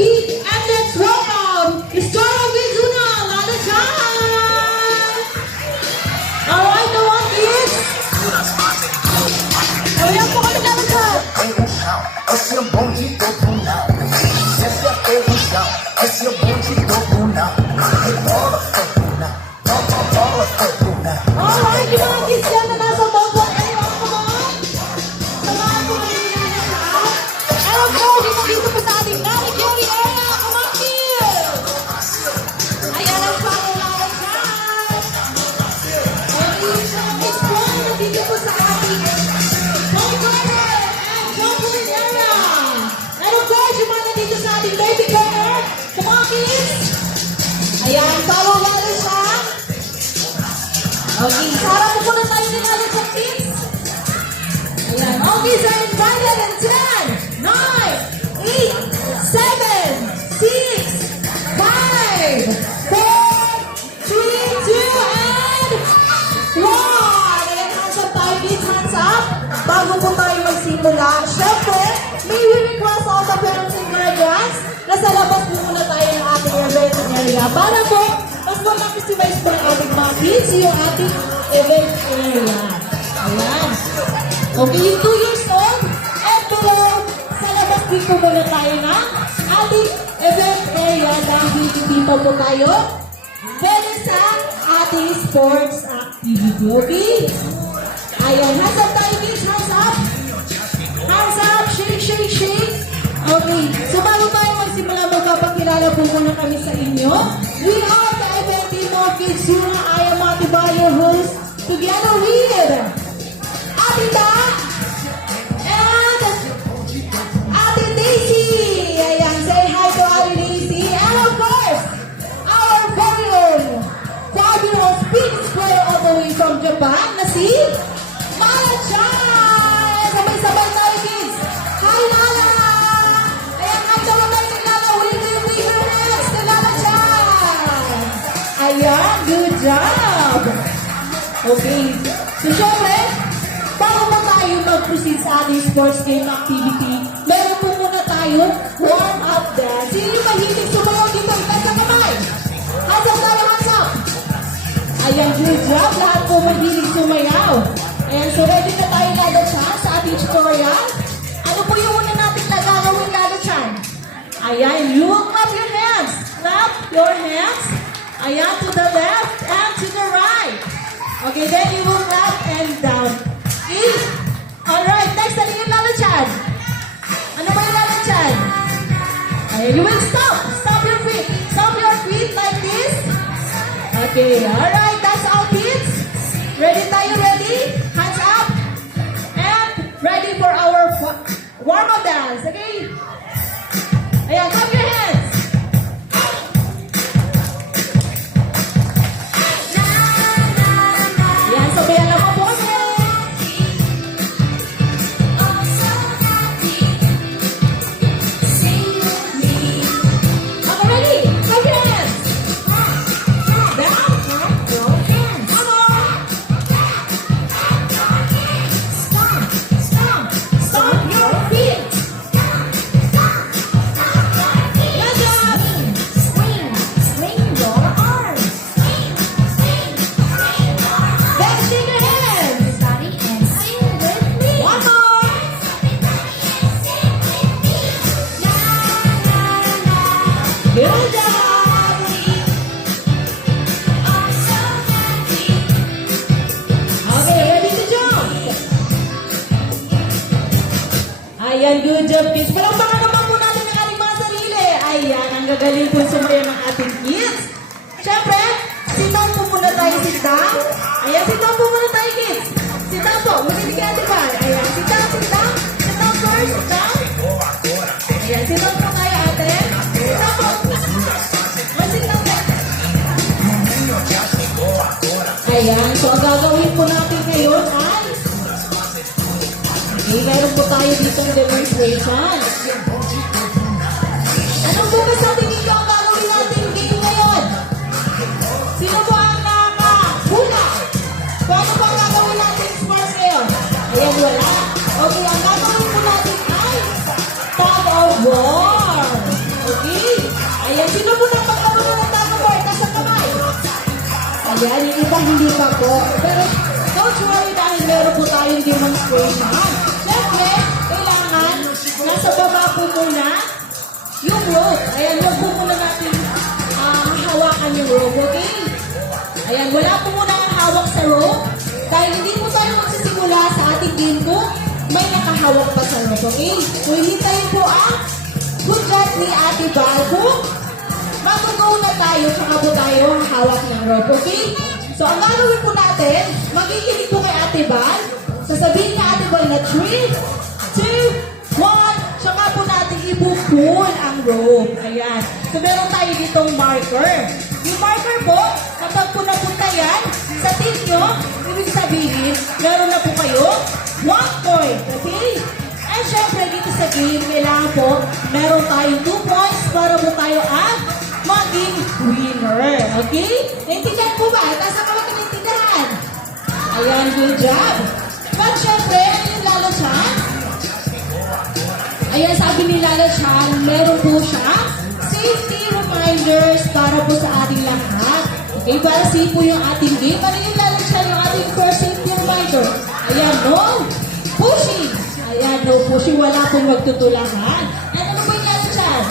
beat and let's welcome Historia Vizuna, Lala Chan! Alright, come on kids! Ayan po kami Lala Chan! Esse é bom de todo não. Esse é todo não. Esse é bom de todo não. Rebola todo não. Bola todo não. Alright, yung mga kids yan na nasa bonggo, ayun, come on! Samahan po kayo nila na. And of course, dito po sa ating Nari Curie area, come on kids! Ayan ang follow Lala Chan! And it's one na dito po sa ating Toy Corner and Juggling area! And of course, yung mga nandito sa ating Baby Corner, come on kids! Ayan, follow Lala Chan! Okay, sarap po na tayo ni Lala Chan kids! Ayan, all kids are invited in 10, 9, 8, 7, 6, 5, 4, 3, 2, and 1! Ayan, hands up tayo kids, hands up! Bago po tayo magsimula, syempre, may we request all the parents and guardians na sa labas po muna tayo ng ating event area para po, mas mag-maximize po ng ating mga kids yung ating event area. Ayan. Okay, yung 2 years old and below, sa labas dito muna tayo na ating event area dahil dito po tayo pwede sa ating sports activity. Okay? Ayan, hands up tayo kids, hands up. Hands up, shake, shake, shake. Okay, so bago tayo magsimula, magpapakilala po muna kami sa inyo. We are the event team of Kids Yuna. I am Ate Bayo, host, together with Ate Da and Ate Daisy. Ayan, say hi to Ate Daisy. And of course, our very own fabulous pink square all the way from Japan na si Lala Chan. Sabay-sabay tayo kids. Hi Lala! Ayan, kanta mo tayo kay Lala. Will you wave your hands kay Lala Chan? Ayan, good job! Okay. So, syempre, bago pa tayo mag-proceed sa ating sports game activity, meron po muna tayo warm-up dance. Sino yung mahilig sumayaw dito? Itas ang kamay! Hands up tayo, hands up! Ayan, good job. Lahat po mahilig sumayaw. Ayan, so ready na tayo Lala Chan sa ating tutorial. Ano po yung una natin na gagawin Lala Chan? Ayan, you will clap your hands. Clap your hands. Ayan, to the left and to the right. Okay, then you will clap and down. Okay? Alright, next, ano yung Lala Chan? Ano ba yung Lala Chan? Ayan, you will stop. Stop your feet. Stop your feet like this. Okay, alright, that's all kids. Ready tayo, ready? Hands up. And ready for our warm-up dance, okay? Ayan, clap your hands. Ayan, sabayan lang po kami. Okay, ready? Clap your hands. Down. Come on. Stomp your feet. Good job. Swing your arms. Then shake your hands. And sing with me. One more. Good job. Okay, ready to jump. Ayan, good job kids. Palakpakan naman po natin ang ating mga sarili. Ayan, ang gagaling po sumayo ng ating kids. Siyempre, sit down po muna tayo, sit down. Ayan, sit down po muna tayo kids. Sit down po, makinig ka ate ba? Ayan, sit down, sit down. Sit down first, sit down. Ayan, sit down po tayo ate. Sit down po. Sit down po. Ayan, so ang gagawin po natin ngayon ay meron po tayo dito ng demonstration. Anong bukas sa tingin ko ang gagawin natin game ngayon? Sino po ang nakahula? Paano po ang gagawin natin sports ngayon? Ayan, wala. Okay, ang gagawin po natin ay tug of war. Okay? Sino po nang pagkaroon ng taco bar? Nasa kamay. Ayan, yung iba hindi pa po. Pero don't worry dahil meron po tayong demonstration. Siyempre, kailangan nasa baba po muna yung rope. Ayan, huwag po muna natin hawakan yung rope, okay? Ayan, wala po muna ang hawak sa rope. Dahil hindi po tayo magsisimula sa ating game kung may nakahawak pa sa rope, okay? So, hintayin po ang hudlat ni Ate Val kung mag-go na tayo, saka po tayo hawak ng rope, okay? So, ang gagawin po natin, magiginig po kay Ate Val. Sasabihin ni Ate Val na 3, 2, 1, saka po natin ipupul ang rope. Ayan. So, meron tayo ditong marker. Yung marker po, kapag po napunta yan sa team nyo, ibig sabihin, meron na po kayo 1 point. Okay? And syempre, dito sa game, kailangan po, meron tayong 2 points para po tayo ang maging winner. Okay? Naintindihan po ba? Taas ang mga naintindihan. Ayan, good job. But syempre, ano yung Lalo Chan? Ayan, sabi ni Lalo Chan, meron po siya safety reminders para po sa ating lahat. Okay, para safe po yung ating game. Ano yung Lalo Chan, yung ating first safety reminder? Ayan, no pushing. Ayan, no pushing. Wala pong magtutulahan. And ano po yung Lalo Chan?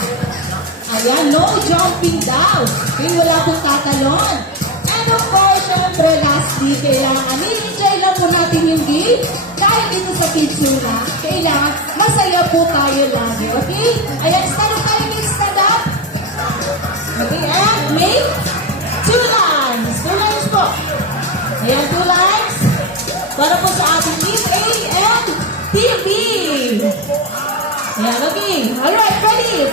Ayan, no jumping down. Okay, wala pong tatalon. And of course, syempre, lastly, kailangan i-enjoy lang po natin yung game. Kahit dito sa kids na, kailangan masaya po tayo lagi. Okay? Ayan, stand up tayo, please stand up. Okay, and make 2 lines. 2 lines po. Ayan, 2 lines. Para po sa ating Team A and Team B. Ayan, okay. Alright, ready?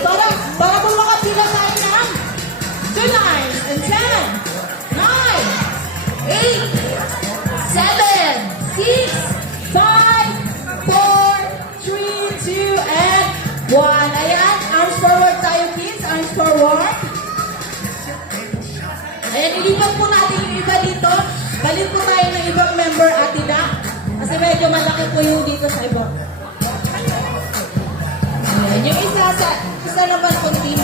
Para po makapila tayo ng 2 lines. And 10, 9, 8, 7, 6, 5, 4, 3, 2, and 1. Ayan, arms forward tayo, kids. Arms forward. Ayan, ilipat po natin yung iba dito. Balik po tayo ng ibang member, Ate Da. Kasi medyo malaki po yung dito sa iba. Ayan, yung isa naman po team.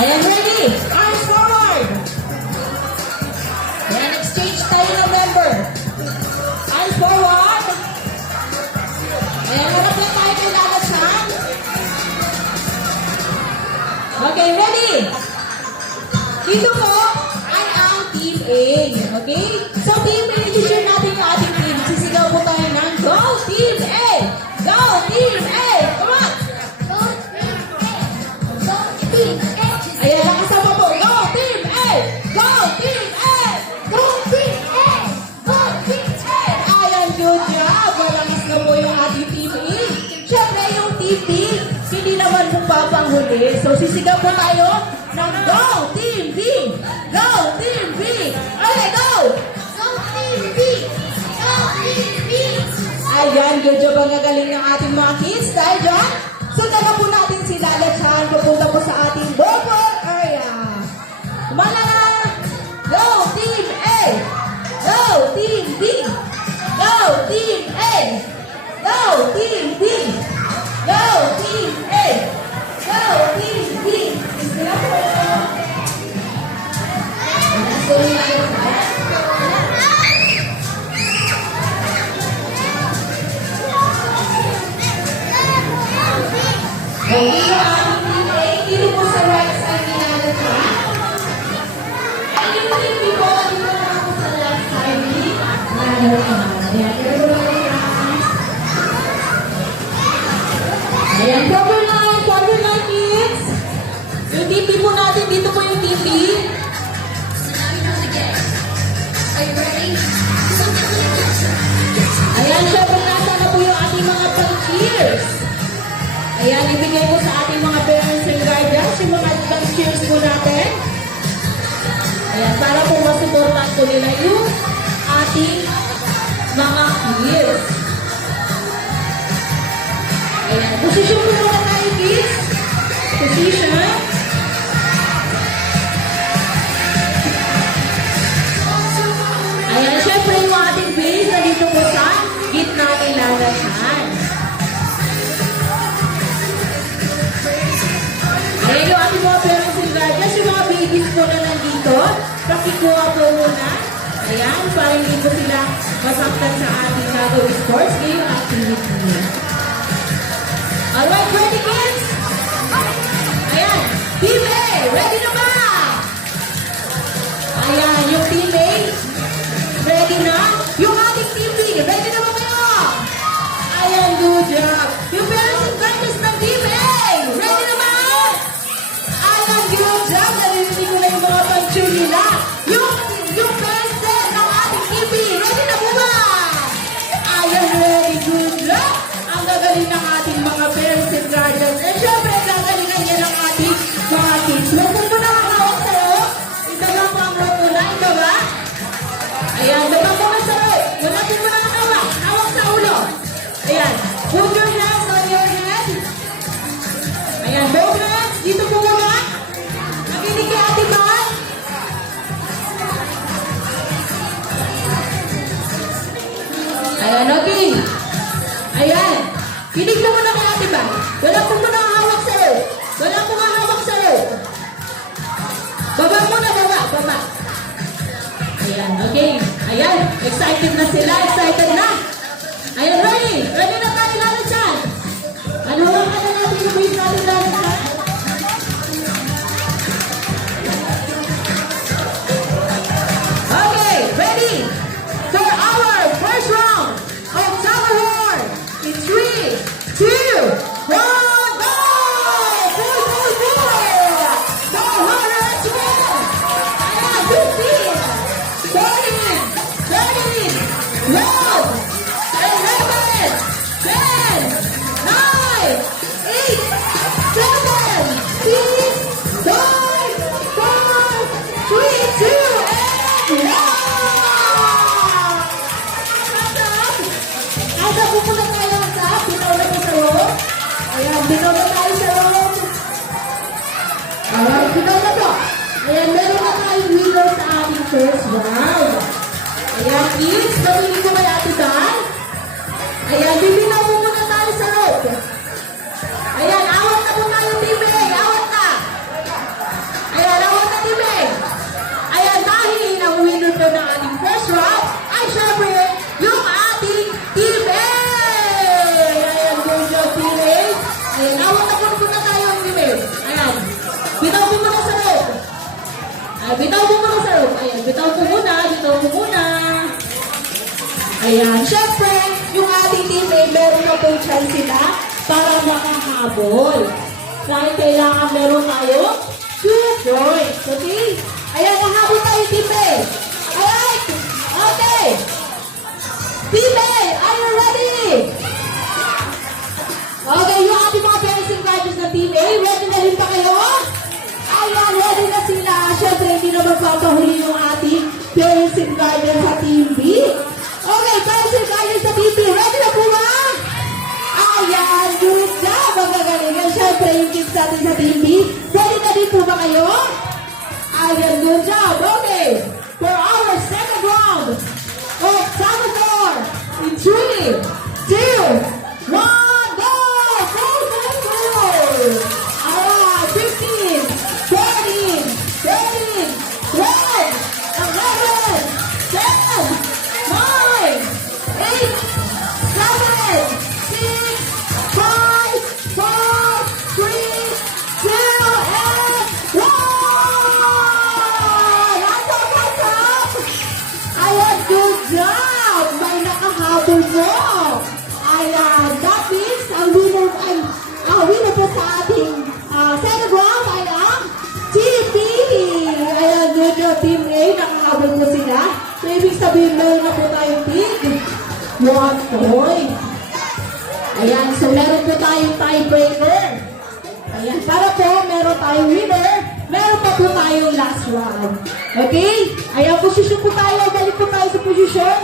Ayan, ready? Arms forward. Ayan, exchange tayo ng member. Arms forward. Ayan, harap lang tayo kay Lalo Chan. Okay, ready? Dito po ay ang Team A. Okay? So, Team A, i-share natin yung ating team. Sisigaw po tayo ng Go Team A! Go Team A! Come on! Go Team A! Go Team A! Ayan, nakasama po. Go Team A! Go Team A! Go Team A! Go Team A! Ayan, good job. Malakas na po yung ating Team A. Siyempre, yung Team B, hindi naman po papanghuli. So, sisigaw po tayo ng Go Team B! Go Team B! Okay, go! Go Team B! Go Team B! Ayan, good job ang gagaling ng ating mga kids. Dahil dyan, sundan na po natin si Lalo Chan. Pupunta po sa ating purple area. Kumala na! Go Team A! Go Team B! Go Team A! Go Team B! Go Team A! Go Team B! Sila po. Okay, yung ating Team A, dito po sa right side ni Lalo Chan. And yung Team B po, dito naman po sa left side ni Lalo Chan. Ayan, pero lang yung practice. Ayan, proper line kids. Yung Team B po natin, dito po yung Team B. Are you ready? Ayan, syempre nasa na po yung ating mga pang-cheers. Ayan, ibigay po sa ating mga parents and guardians yung mga pang-cheers po natin. Ayan, para po masuportan po nila yung ating mga kids. Ayan, position po muna tayo, kids. Position. Ayan, syempre yung ating base na dito po sa gitna ni Lalo Chan. makikuha po muna. Ayan, para hindi po sila masaktan sa ating gagawin sports game activity. Alright, ready kids? Ayan, Team A, ready na ba? Ayan, yung Team A, ready na? Yung ating Team B, ready na ba kayo? Ayan, good job. Yung parents and guardians ng Team A, ready na ba? Ayan, good job. Narinig ko na yung mga pang-cheer nila. Yung parents din ng ating Team B, ready na po ba? Ayan, ready, good job. Ang gagaling ng ating mga parents and guardians. And syempre, gagalingan niya ng ating mga kids. Huwag mo na kakawag sa'yo. Ibaba pa ang road muna. Ibaba. Ayan, baba mo na sa road. Wala din mo na kakawag. Hawak sa ulo. Ayan. Put your hands on your head. Ayan, both hands. Dito po muna. Nakinig kay Ate Bal. Ayan, okay. Ayan. Kinig mo muna kay Ate Bal. Wala po muna hawak sa'yo. Wala po nga hawak sa'yo. Baba muna, baba. Baba. Ayan, okay. Ayan, excited na sila. Excited na. Ayan, ready. Ready na tayo lahat dyan. Ano lang ka na natin yung base natin lahat dyan? Okay, ready for our first round of Summer War in 3, 2, 1, go! Pull, pull, pull! Go harder as well! Ayan, 15, 14, 13, 12, 11, 10, 9, 8, 7, 6, 5, 4, 3, 2, and 1! Asa po muna tayo sa bitaw na po sa loob. Ayan, bitaw na tayo sa loob. Alright, bitaw na po. Ayan, meron na tayong winner sa ating first round. Ayan, kids, nabili ko kay Ate Bal. Ayan, bibitaw po muna tayo sa loob. Ayan, awat na po tayo, Team A. Awat na. Ayan, awat na, Team A. Ayan, dahil ang winner po ng ating first round ay syempre yung ating Team A. Ayan, good job, Team A. Ayan, awat na po na tayo, Team A. Ayan, bitaw po muna sa loob. Ayan, bitaw po muna sa loob. Ayan, bitaw po muna, bitaw po muna. Ayan, syempre, yung ating Team A, meron na po chance sila para makahabol. Dahil kailangan meron tayo 2 points. Okay? Ayan, nahabol tayo, Team A. Alright? Okay. Team A, are you ready? Okay, yung ating mga parents and guardians ng Team A, ready na rin ba kayo? Ayan, ready na sila. Syempre, hindi na magpapahuli yung ating parents and guardians sa Team B. Okay, parents and guardians sa Team B, ready na po ba? Ayan, good job. Magagaling. And syempre, yung kids natin sa Team B, ready na din po ba kayo? Ayan, good job. Okay, for our second round of Summer War in 3, 2, 1, go! Go, go, go! Alright, 15, 14, 13, 12, 11, 10, 9, 8, 7, 6, 5, 4, 3, 2, and 1! Hands up, hands up! Ayan, good job! May nakahabol mo! Ayan, that means ang winner po sa ating second round ay ang Team B! Ayan, good job, Team A. Nakahabol po sila. So, ibig sabihin, meron na po tayong big 1 point. Ayan, so meron po tayong tiebreaker. Ayan, para po meron tayong winner, meron pa po tayong last round. Okay? Ayan, posisyon po tayo. Balik po tayo sa posisyon.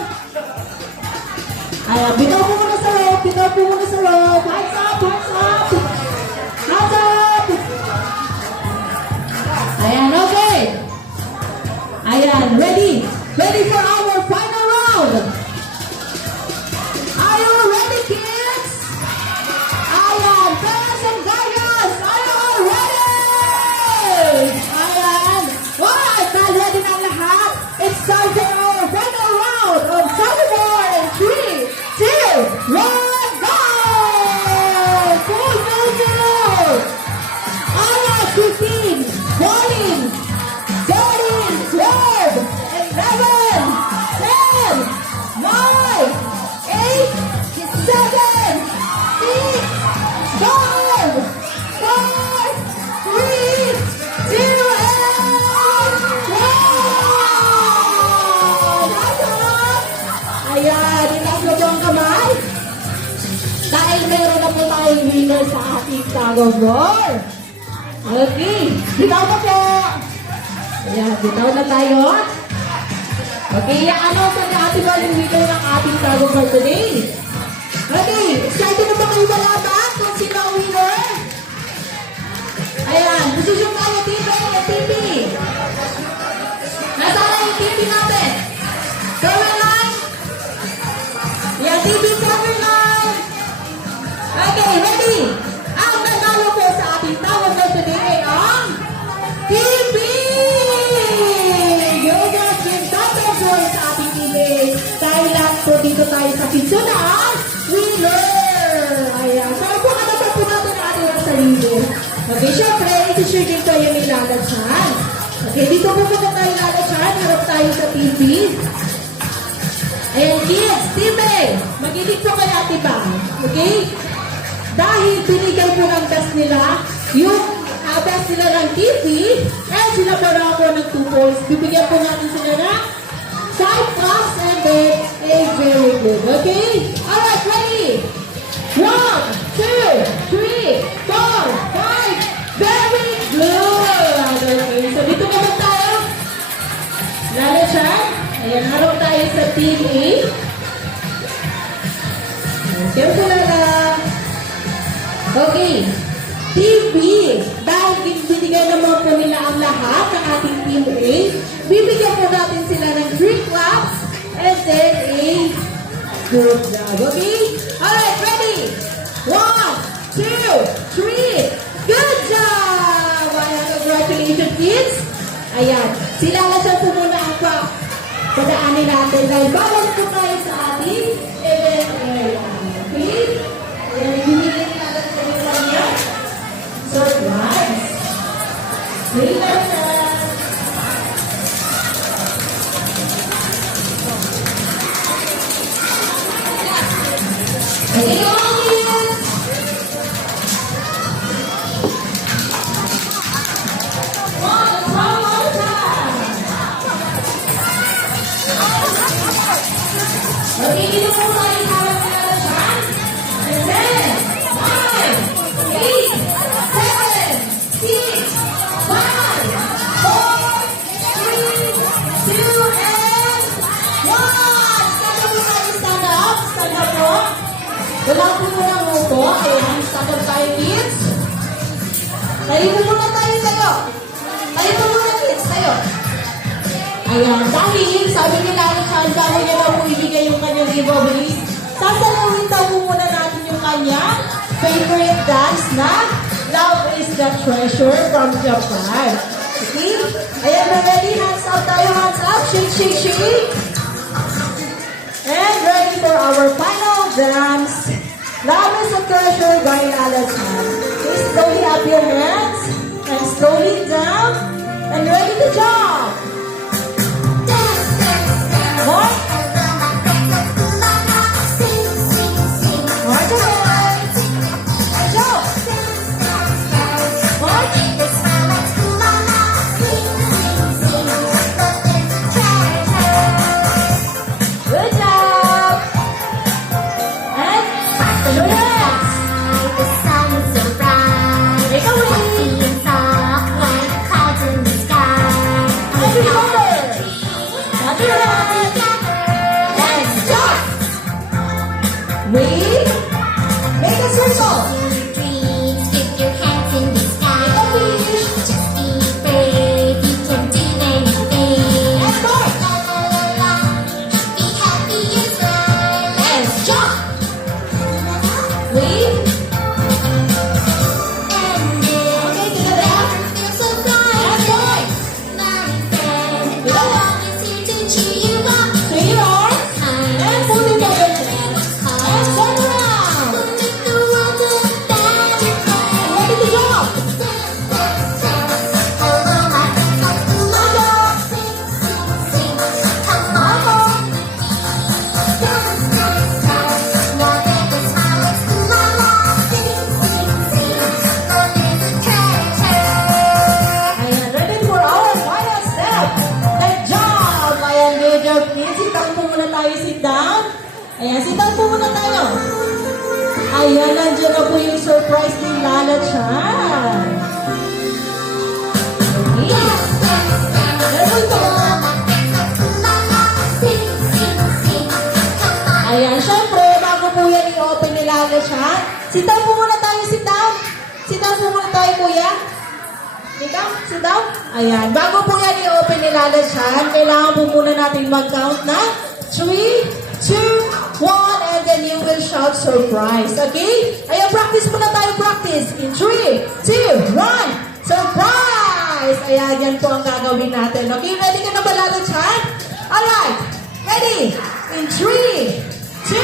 Ayan, bitaw po muna sa loob. Bitaw po muna sa loob. Hands up, hands up. Hands up. Ayan, okay. Ayan, ready? Ready for our final round. Are you ready, kids? Ayan, parents and guardians, are you all ready? Ayan. Alright, ready na ang lahat. Dahil meron na po tayong winner sa ating tag of war. Okay, bitaw na po. Ayan, bitaw na tayo. Okay, ano sa ating walang winner ng ating tag of war today? Okay, excited na ba kayo malaman kung sino ang winner? Ayan, position tayo, TV. Nasaan na yung TV natin? Caroline? Yan, TV, Caroline. Okay, ready? Ang nanalo po sa ating tawag na today ay ang TV! Yung yung tatang joy sa ating TV. Dahil lang po dito tayo sa pinsunan, winner! Ayan, saan po kanatan po natin ang ating sarili? Okay, syempre, isi-share din tayo yung ilalagyan. Okay, dito po po tayo ilalagyan. Harap tayo sa TV. Ayan, kids, TV, magilig po kayo Ate Bang. Okay? Dahil binigay po ng best nila, yung best nila ng TV, and sila para po ng 2 points. Bibigyan po natin sila ng 5 plus and then a very good. Okay? Alright, ready? 1, 2, 3, 4, 5. Very good. Okay, so dito naman tayo. Lalo siya. Ayan, harap tayo sa team A. Siyempre na lang. Okay. Team B. Dahil binigyan naman po nila ang lahat ng ating team A, bibigyan po natin sila ng 3 claps and then a good job. Okay? Alright, ready? 1, 2, 3. Good job! Ayan, congratulations, kids. Ayan, sila na siya po muna ang padaanin natin dahil bawal po tayo sa ating event area. Okay? Ayan, binigyan natin sa kanya. Surprise! Wait lang na. Okay, go on, kids! Okay, dito po tayo harap na nalasyan. And then, 9, 8, 7, 6, 5, 4, 3, 2, and 1. Stand up po tayo, stand up. Stand up po. Wala po muna ang upo. Ayan, stand up tayo, kids. Tayo po muna tayo sa'yo. Tayo po muna, kids, tayo. Ayan, dahil sabi nila ang bago niya daw po ibigay yung kanyang giveaways, sasalawin daw po muna natin yung kanyang favorite dance na Love is the Treasure from Japan. Okay? Ayan, we're ready. Hands up tayo, hands up. Shake, shake, shake. And ready for our final dance. Love is the Treasure by Alasan. Okay, slowly up your hands and slowly down and ready to jump. What? March ahead. And jump. March. Good job. And relax. Take away. Happy color. Happy hand. And stop. Wait. Make a circle. And march. And jump. Wait. Ayan, nandiyan na po yung surprise ni Lala Chan. Okay. Meron ito. Ayan, syempre, bago po yan i-open ni Lala Chan, sit down po muna tayo, sit down. Sit down po muna tayo, kuya. Sit down, sit down. Ayan, bago po yan i-open ni Lala Chan, kailangan po muna natin mag-count na 3, 2, 1, and then you will shout surprise. Okay? Ayan, practice muna tayo, practice. In 3, 2, 1, surprise! Ayan, yan po ang gagawin natin. Okay, ready ka na ba, Lala Chan? Alright, ready? In 3, 2,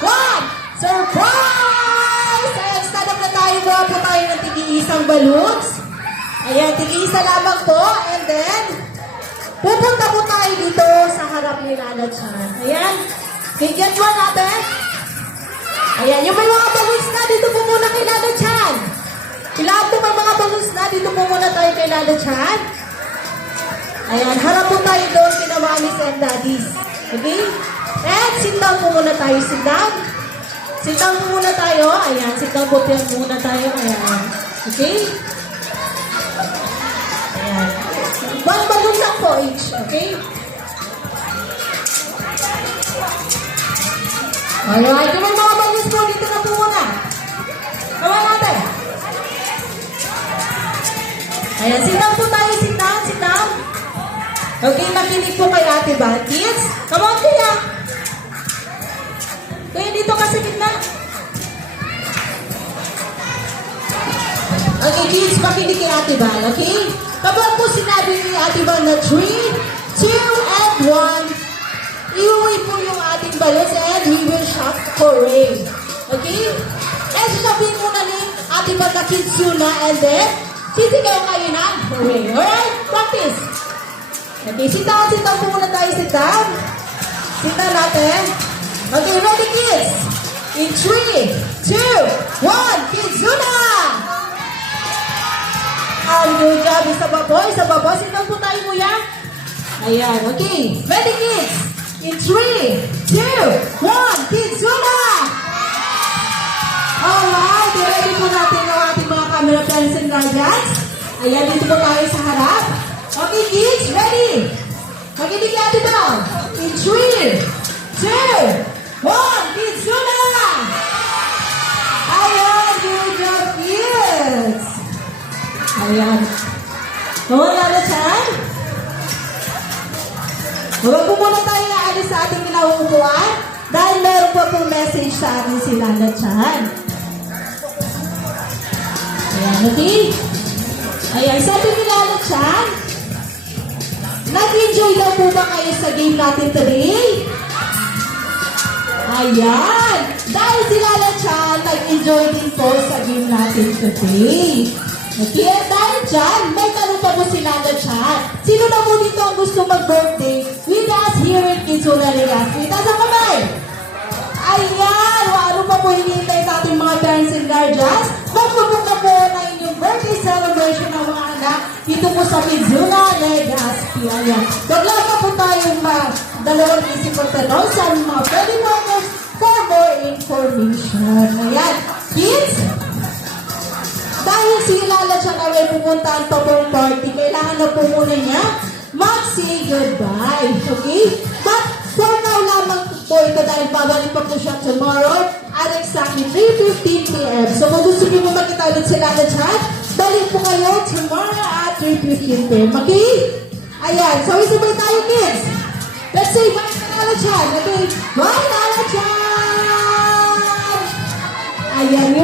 1, surprise! Ayan, stand up na tayo. Gawa po tayo ng tigi-isang balloons. Ayan, tigi-isa lamang po. And then, pupunta po tayo dito sa harap ni Lala Chan. Ayan. Bigyan mo natin. Ayan, yung may mga balloons na, dito po muna kay Lala Chan. Lahat po may mga balloons na, dito po muna tayo kay Lala Chan. Ayan, harap po tayo doon kina mommies and daddies. Okay? And sit down po muna tayo, sit down. Sit down po muna tayo. Ayan, sit down po muna tayo. Ayan. Okay? Ayan. One balloon lang po each. Okay? Alright, yung may mga balloons po, dito na po muna. Gawa natin. Ayan, sit down po tayo, sit down, sit down. Okay, nakinig po kay Ate Val. Kids, come on, kuya. Kuya, dito ka sa gitna. Okay, kids, makinig kay Ate Val, okay? Kapag po sinabi ni Ate Val na 3, 2, and 1, iuwi po yung ating balloons and we will shout hooray. Okay? And sasabihin muna ni Ate Val na kids yun na and then, sisigaw kayo na hooray. Alright? Practice. Okay, sit down po muna tayo, sit down. Sit down natin. Okay, ready kids? In 3, 2, 1, kids yun na! Good job. Isa pa po. Sit down po tayo, kuya. Ayan, okay. Ready, kids? In 3, 2, 1, kids, una! Alright, ready po natin ang ating mga camera friends and guardians. Ayan, dito po tayo sa harap. Okay, kids, ready? Makinig natin daw. In 3, 2, 1, kids, una! Ayan, good job, kids. Ayan. Lala Chan? Huwag po muna tayo aalis sa ating pinauupuan dahil meron po pong message sa atin si Lala Chan. Ayan, okay? Ayan, sabi ni Lala Chan, nag-enjoy daw po ba kayo sa game natin today? Ayan! Dahil si Lala Chan, nag-enjoy din po sa game natin today. Okay, dahil dyan, may tanong pa po si Lala Chan. Sino na po dito ang gusto mag-birthday with us here in Kitsunaligas? With us ang kamay! Ayan! Ano pa po hinihintay sa ating mga parents and guardians? Magpupok na po na inyong birthday celebration ng mga anak dito po sa Kizuna Legazpi. Ayan. Daglag na po tayong dalawang isip o tanong sa mga pwede partners for more information. Ayan. Kids, dahil si Lala Chan na may pupuntaan pa pong party, kailangan na po muna niya mag-say goodbye. Okay? But for now lamang po ito dahil babalik pa po siya tomorrow at exactly 3:15 p.m. So kung gusto niyo mo makita ulit si Lala Chan, balik po kayo tomorrow at 3:15 p.m. Okay? Ayan. So isabay tayo, kids. Let's say bye to Lala Chan. Okay? Bye, Lala Chan! Ayan.